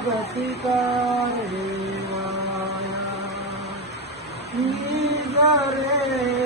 गिता रे मायारे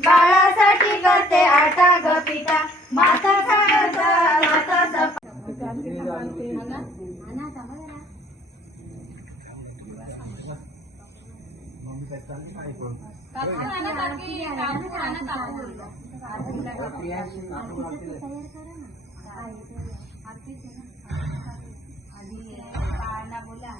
बाळासाठी करते आटा ग पिता माता माता पाळणा बोला.